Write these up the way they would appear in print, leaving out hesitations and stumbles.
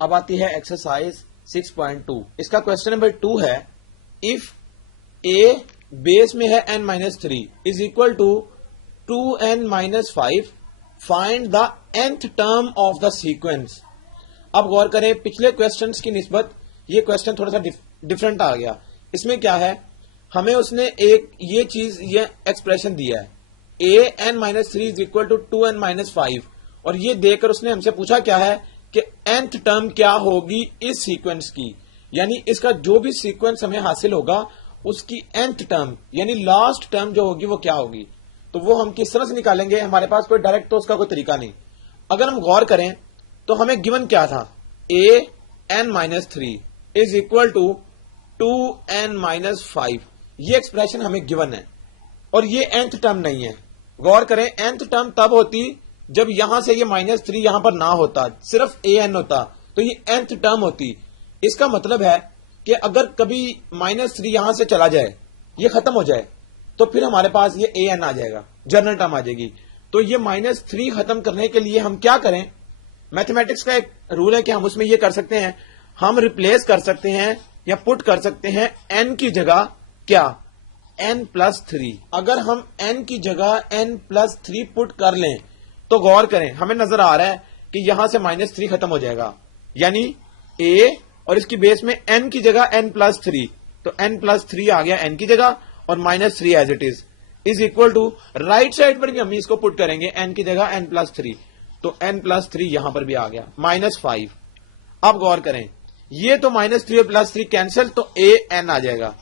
अब आती है एक्सरसाइज 6.2। इसका क्वेश्चन नंबर 2 है, इफ ए बेस में है n-3 is equal to 2n-5 find the nth term of the sequence. अब गौर करें, पिछले क्वेश्चंस की निस्बत ये क्वेश्चन थोड़ा सा डिफरेंट आ गया। इसमें क्या है, हमें उसने एक ये एक्सप्रेशन दिया है an-3 is equal to 2n-5 और ये देकर उसने हमसे पूछा क्या है कि nth टर्म क्या होगी इस सीक्वेंस की, यानी इसका जो भी सीक्वेंस हमें हासिल होगा उसकी nth टर्म यानी लास्ट टर्म जो होगी वो क्या होगी। तो वो हम किस तरह से निकालेंगे, हमारे पास कोई डायरेक्ट तो उसका कोई तरीका नहीं। अगर हम गौर करें तो हमें गिवन क्या था, an-3 is equal to 2n-5, ये एक्सप्रेशन हमें गिवन है और ये nth टर्म नहीं है। गौर करें, nth टर्म तब होती जब यहां से ये -3 यहां पर ना होता, सिर्फ an होता तो ये nth टर्म होती। इसका मतलब है कि अगर कभी -3 यहां से चला जाए, ये खत्म हो जाए, तो फिर हमारे पास ये an आ जाएगा, जनरल टर्म आ जाएगी। तो ये -3 खत्म करने के लिए हम क्या करें, मैथमेटिक्स का एक रूल है कि हम उसमें ये कर सकते हैं, हम रिप्लेस कर सकते हैं या पुट कर सकते हैं n की जगह क्या, n+3। अगर हम n की जगह n+3 पुट कर लें तो गौर करें, हमें नजर आ रहा है कि यहां से -3 खत्म हो जाएगा, यानी a और इसकी बेस में n की जगह n+3, तो n+3 आ गया n की जगह और -3 as it is equal to, right side पर भी हम इसको पुट करेंगे n की जगह n+3, तो n+3 यहां पर भी आ गया -5। अब गौर करें, ये तो -3 और +3 कैंसिल, तो an आ जाएगा।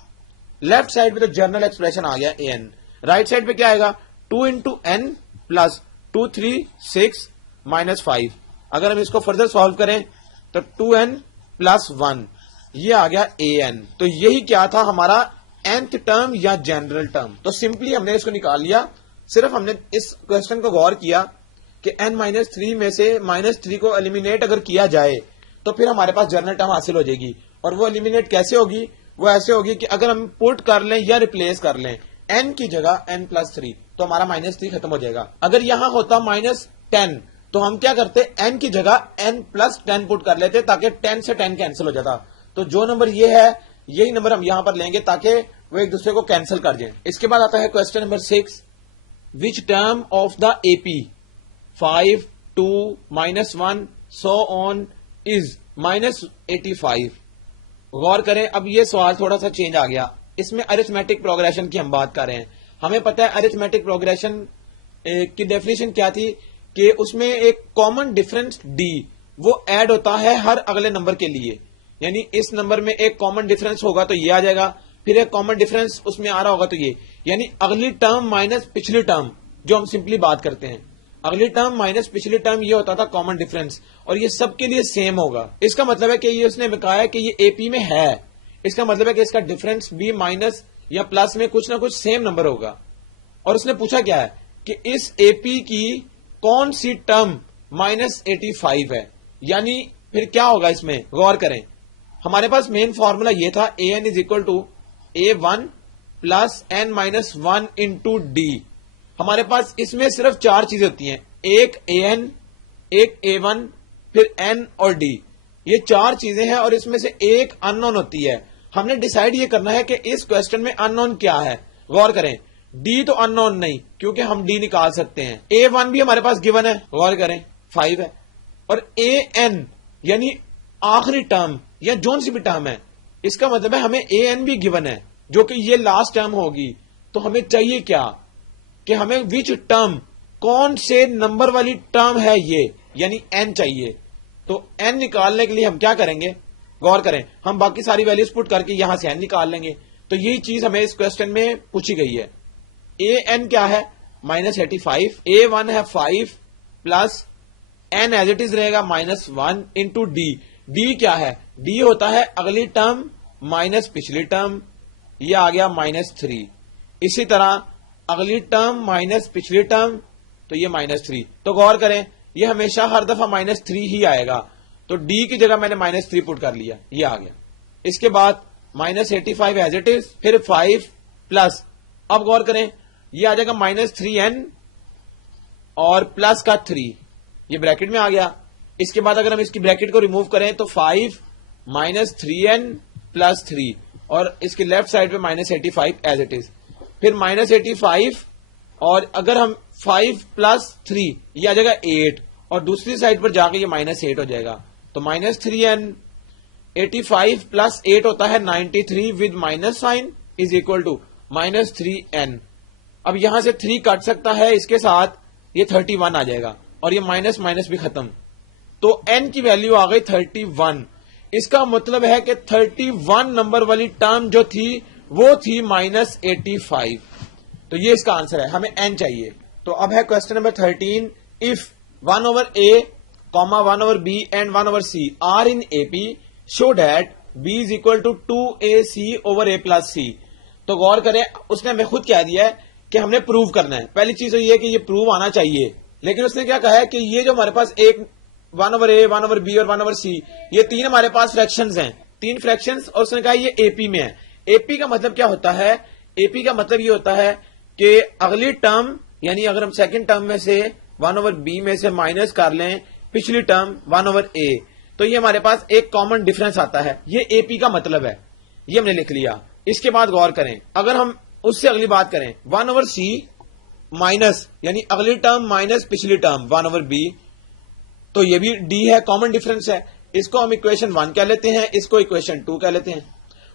लेफ्ट साइड पे तो जनरल एक्सप्रेशन आ गया an, राइट साइड पे क्या आएगा, 2 इंटू n प्लस 2 3 6 -5। अगर हम इसको फर्दर सॉल्व करें तो 2n + 1, ये आ गया an। तो यही क्या था हमारा nth टर्म या जनरल टर्म। तो सिंपली हमने इसको निकाल लिया। सिर्फ हमने इस क्वेश्चन को गौर किया कि n-3 में से -3 को एलिमिनेट अगर किया जाए तो फिर हमारे पास जनरल टर्म हासिल हो जाएगी। और वो एलिमिनेट कैसे होगी, वो ऐसे होगी कि अगर हम पुट कर लें या रिप्लेस कर लें n की जगह n+3 तो हमारा -3 खत्म हो जाएगा। अगर यहां होता -10 तो हम क्या करते, n की जगह n+10 पुट कर लेते ताकि 10 से 10 कैंसिल हो जाता। तो जो नंबर ये है यही नंबर हम यहां पर लेंगे ताकि वो एक दूसरे को कैंसिल कर जाए। इसके बाद आता है question number 6, which term of the AP 5 2 -1 so on is -85। गौर करें, अब ये सवाल थोड़ा सा चेंज आ गया। इसमें अरिथमेटिक प्रोग्रेशन की हम बात कर रहे हैं। हमें पता है अरिथमेटिक प्रोग्रेशन की डेफिनेशन क्या थी कि उसमें एक कॉमन डिफरेंस d वो ऐड होता है हर अगले नंबर के लिए, यानी इस नंबर में एक कॉमन डिफरेंस होगा तो ये आ जाएगा, फिर एक कॉमन डिफरेंस उसमें आ रहा होगा तो ये, यानी अगली टर्म माइनस पिछली टर्म, जो हम सिंपली बात करते हैं अगली टर्म माइनस पिछली टर्म, ये होता था कॉमन डिफरेंस और ये सबके लिए सेम होगा। इसका मतलब है कि ये उसने कहा है कि ये एपी में है, इसका मतलब है कि इसका डिफरेंस भी माइनस या प्लस में कुछ ना कुछ सेम नंबर होगा। और उसने पूछा क्या है कि इस एपी की कौन सी टर्म -85 है, यानी फिर क्या होगा इसमें। गौर करें, हमारे पास मेन फॉर्मूला ये था an is equal to a1 plus n-1 into d. हमारे पास इसमें सिर्फ 4 चीजें होती हैं, एक an, एक a1, फिर n और d, ये 4 चीजें हैं और इसमें से एक अननोन होती है। हमने डिसाइड ये करना है कि इस क्वेश्चन में अननोन क्या है। गौर करें, d तो अननोन नहीं क्योंकि हम d निकाल सकते हैं, a1 भी हमारे पास गिवन है, गौर करें 5 है, और an यानी आखिरी टर्म या जोन सी भी टर्म है, इसका मतलब है हमें an भी गिवन है जो कि ये लास्ट टर्म होगी। तो हमें चाहिए क्या कि हमें विच टर्म, कौन से नंबर वाली टर्म है ये, यानी n चाहिए। तो n निकालने के लिए हम क्या करेंगे, गौर करें, हम बाकी सारी वैल्यूज पुट करके यहां से n निकाल लेंगे। तो यही चीज हमें इस क्वेश्चन में पूछी गई है। an क्या है -85, a1 है 5 plus n as it is रहेगा -1 इंटू डी। डी क्या है, डी होता है अगली टर्म माइनस पिछली टर्म, ये आ गया -3। इसी तरह अगली टर्म माइनस पिछली टर्म, तो ये -3। तो गौर करें, ये हमेशा हर दफा -3 ही आएगा। तो d की जगह मैंने -3 पुट कर लिया, ये आ गया। इसके बाद -85 एज इट इज, फिर 5 प्लस, अब गौर करें ये आ जाएगा -3n और प्लस का 3, ये ब्रैकेट में आ गया। इसके बाद अगर हम इसकी ब्रैकेट को रिमूव करें तो 5 माइनस 3n प्लस 3 और इसके लेफ्ट साइड पे माइनस 85 एज इट इज, फिर माइनस 85 और अगर हम 5 प्लस 3 ये आ जाएगा 8 और दूसरी साइड पर जाके ये माइनस 8 हो जाएगा, तो माइनस 3n 85 प्लस 8 होता है 93 with minus sign is equal to minus 3n। अब यहां से 3 काट सकता है, इसके साथ ये 31 आ जाएगा और ये माइनस माइनस भी खत्म, तो n की वैल्यू आ गई 31। इसका मतलब है कि 31 नंबर वाली टर्म जो थी वो थी माइनस 85, तो ये इसका आंसर है, हमें n चाहिए। तो अब है question number 13, if 1 over a, 1 over b and 1 over c are in AP, show that b is equal to 2ac over a plus c। तो गौर करें, उसने हमें खुद क्या दिया है कि हमने प्रूव करना है। पहली चीज तो ये है कि ये प्रूव आना चाहिए, लेकिन उसने क्या कहा है कि ये जो हमारे पास एक 1 ओवर a, 1 ओवर b और 1 ओवर c, ये तीन हमारे पास फ्रैक्शंस हैं, तीन फ्रैक्शंस, और उसने कहा ये AP में है। AP का मतलब क्या होता है? AP का मतलब ये होता है कि अगली टर्म, यानी अगर हम सेकंड टर्म में से 1 ओवर b में से माइनस कर लें पिछली टर्म 1 ओवर a, तो ये हमारे पास एक कॉमन डिफरेंस आता है, ये AP का मतलब है, ये हमने लिख लिया। इसके बाद गौर करें, अगर हम उससे अगली बात करें 1 ओवर c माइनस, यानी अगली टर्म माइनस पिछली टर्म 1 ओवर b, तो ये भी d है, कॉमन डिफरेंस है, इसको हम इक्वेशन 1 कह लेते हैं, इसको इक्वेशन 2 कह लेते हैं।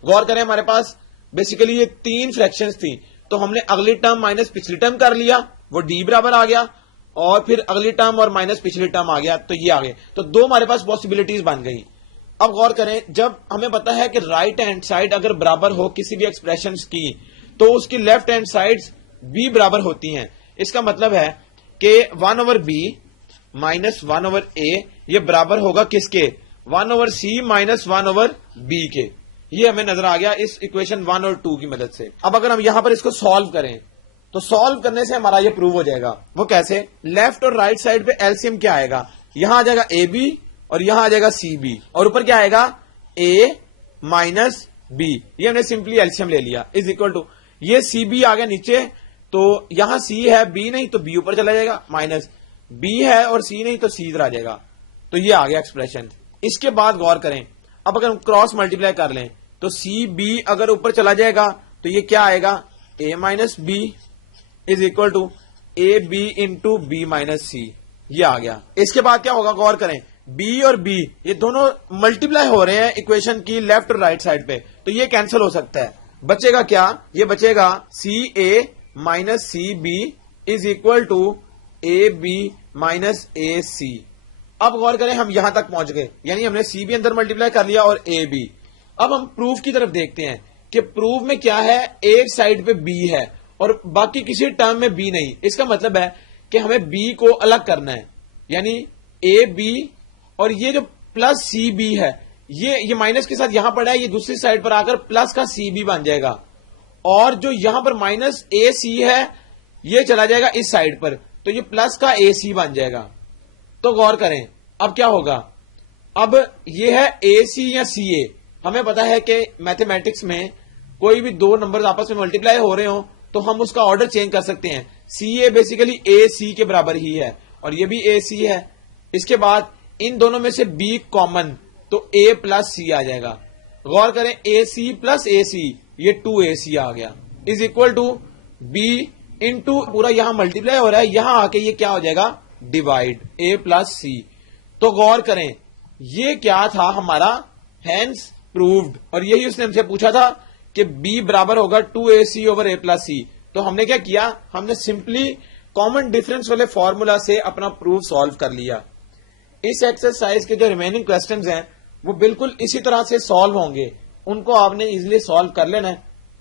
गौर करें, हमारे पास बेसिकली ये तीन फ्रैक्शंस थी, तो हमने अगली टर्म माइनस पिछली टर्म कर लिया, वो d बराबर आ गया, और फिर अगली टर्म और माइनस पिछली टर्म आ गया, तो ये आ गए, तो दो हमारे पास पॉसिबिलिटीज बन गई। अब गौर करें, जब हमें पता है कि राइट हैंड साइड अगर बराबर हो किसी भी एक्सप्रेशन की, तो उसकी लेफ्ट हैंड साइड्स भी बराबर होती हैं। इसका मतलब है कि 1 over b minus 1 over a ये बराबर होगा किसके? 1 over c minus 1 over b के। ये हमें नजर आ गया इस इक्वेशन 1 और 2 की मदद से। अब अगर हम यहां पर इसको सॉल्व करें, तो सॉल्व करने से हमारा ये प्रूव हो जाएगा। वो कैसे? लेफ्ट और राइट साइड पे एलसीएम क्या आएगा? यहां आ जाएगा AB और यहां आ जाएगा CB, और ऊपर क्या आएगा? A minus B। ये हमने सिंपली एलसीएम ले लिया, इज इक्वल टू ये CB आ गया नीचे, तो यहां C है, B नहीं तो B ऊपर चला जाएगा, माइनस B है और C नहीं तो C इधर आ जाएगा, तो ये आ गया एक्सप्रेशन। इसके बाद गौर करें, अब अगर हम क्रॉस मल्टीप्लाई कर लें तो CB अगर ऊपर चला जाएगा तो ये क्या आएगा? A minus B is equal to AB into B minus C, ये आ गया। इसके बाद क्या होगा? गौर करें, B और B ये दोनों मल्टीप्लाई हो रहे हैं इक्वेशन की लेफ्ट और राइट साइड पे, तो ये कैंसिल हो सकता है। बचेगा क्या? ये बचेगा CA minus CB is equal to AB minus AC। अब गौर करें, हम यहां तक पहुंच गए, यानी हमने CB अंदर मल्टीप्लाई कर लिया और AB। अब हम प्रूफ की तरफ देखते हैं कि प्रूफ में क्या है, एक साइड पे B है और बाकी किसी टर्म में B नहीं। इसका मतलब है कि हमें B को अलग करना है, यानी AB और ये जो प्लस CB है, ये माइनस के साथ यहां पड़ा है, ये दूसरी साइड पर आकर प्लस का CB बन जाएगा, और जो यहां पर माइनस AC है ये चला जाएगा इस साइड पर, तो ये प्लस का AC बन जाएगा। तो गौर करें, अब क्या होगा? अब ये है AC या CA। हमें पता है कि मैथमेटिक्स में कोई भी दो नंबर्स आपस में मल्टीप्लाई हो रहे हो तो हम उसका ऑर्डर चेंज कर सकते हैं। CA बेसिकली AC के बराबर ही है और ये भी AC है। इसके बाद इन दोनों में से B कॉमन, तो A प्लस C आ जाएगा। गौर करें, AC प्लस AC ये 2AC आ गया, is equal to B into पूरा यहां मल्टीप्लाई हो रहा है, यहां आके ये क्या हो जाएगा? Divide A plus C। तो गौर करें, ये क्या था हमारा? Hence proved. और यही उसने हमसे पूछा था कि B बराबर होगा 2AC over A plus C। तो हमने क्या किया? हमने सिंपली कॉमन डिफरेंस वाले फॉर्मूला से अपना प्रूफ सॉल्व कर लिया। इस एक्सरसाइज के जो रिमेनिंग क्वेश्चंस हैं वो बिल्कुल इसी तरह से सॉल्व होंगे, उनको आपने इजीली सॉल्व कर लेना है।